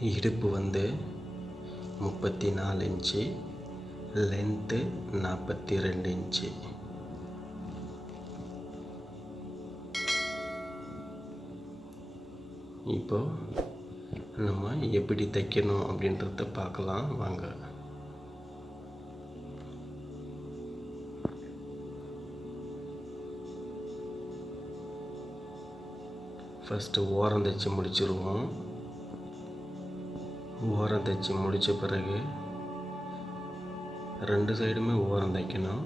இடுப்பு வந்து முப்பத்தி நாலு இன்ச்சு லென்த்து நாற்பத்தி ரெண்டு இன்ச்சு. இப்போ நம்ம எப்படி தைக்கணும் அப்படின்றத பார்க்கலாம் வாங்க. ஃபஸ்ட்டு ஓரம் தைச்சி முடிச்சிருவோம். ஓரம் தைச்சி முடித்த பிறகு ரெண்டு சைடுமே ஓரம் தைக்கணும்.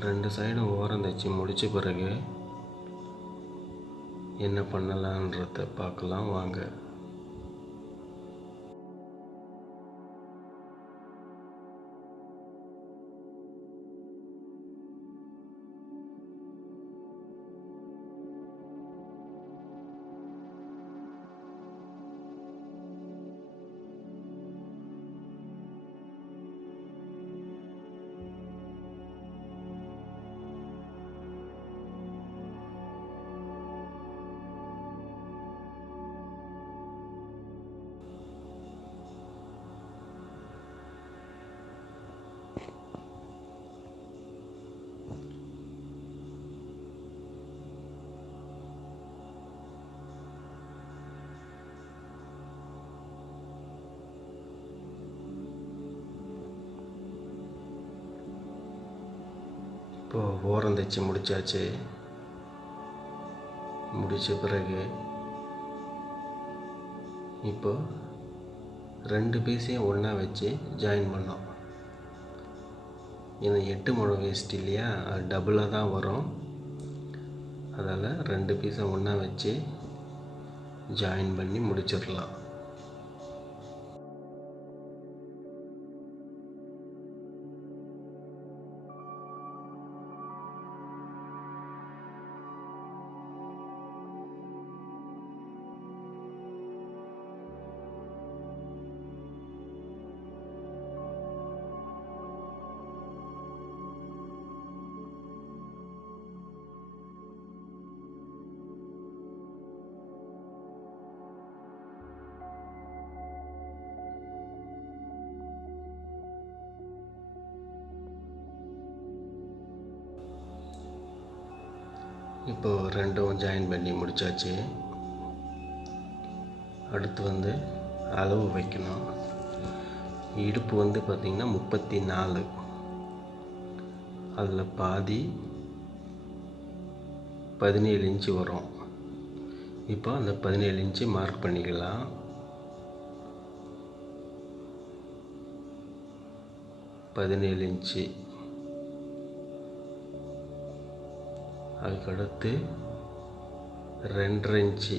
ரெண்டு சைடும் ஓரம் தைச்சி முடித்த பிறகு என்ன பண்ணலான்றத பார்க்கலாம். வாங்க. இப்போது ஓரம் தைச்சி முடிச்சாச்சு. முடித்த பிறகு இப்போ ரெண்டு பீஸையும் ஒன்றா வச்சு ஜாயின் பண்ணோம். ஏன்னா எட்டு முழம் வேஸ்ட் இல்லையா? அது டபுளாக தான் வரும். அதால் ரெண்டு பீஸை ஒன்றா வச்சு ஜாயின் பண்ணி முடிச்சிடலாம். இப்போ ரெண்டும் ஜாயின் பண்ணி முடிச்சாச்சு. அடுத்து வந்து அளவு வைக்கணும். இடுப்பு வந்து பார்த்திங்கன்னா முப்பத்தி நாலு அதில் பாதி பதினேழு இன்ச்சு வரும். இப்போ அந்த பதினேழு இன்ச்சு மார்க் பண்ணிக்கலாம். பதினேழு இன்ச்சு அதுக்கடுத்து ரெண்டரை இன்ச்சு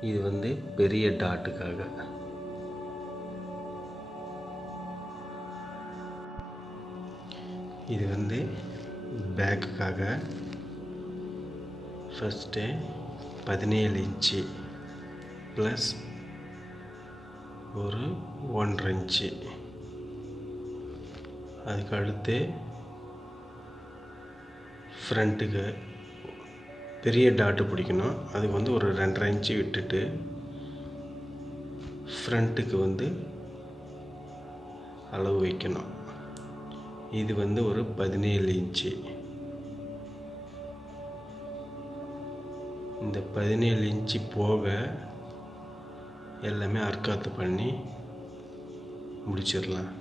இது வந்து பெரிய டாட்டுக்காக. இது வந்து பேக்குக்காக. ஃபஸ்ட்டு பதினேழு இன்ச்சு ப்ளஸ் ஒரு ஒன்றரை இன்ச்சு. அதுக்கு அடுத்து ஃப்ரண்ட்டுக்கு பெரிய டாட்டு பிடிக்கணும். அதுக்கு வந்து ஒரு ரெண்டரை இன்ச்சு விட்டுட்டு ஃப்ரண்ட்டுக்கு வந்து அளவு வைக்கணும். இது வந்து ஒரு பதினேழு இன்ச்சு. இந்த பதினேழு இன்ச்சு போக எல்லாமே அர்க்காத்து பண்ணி முடிச்சிடலாம்.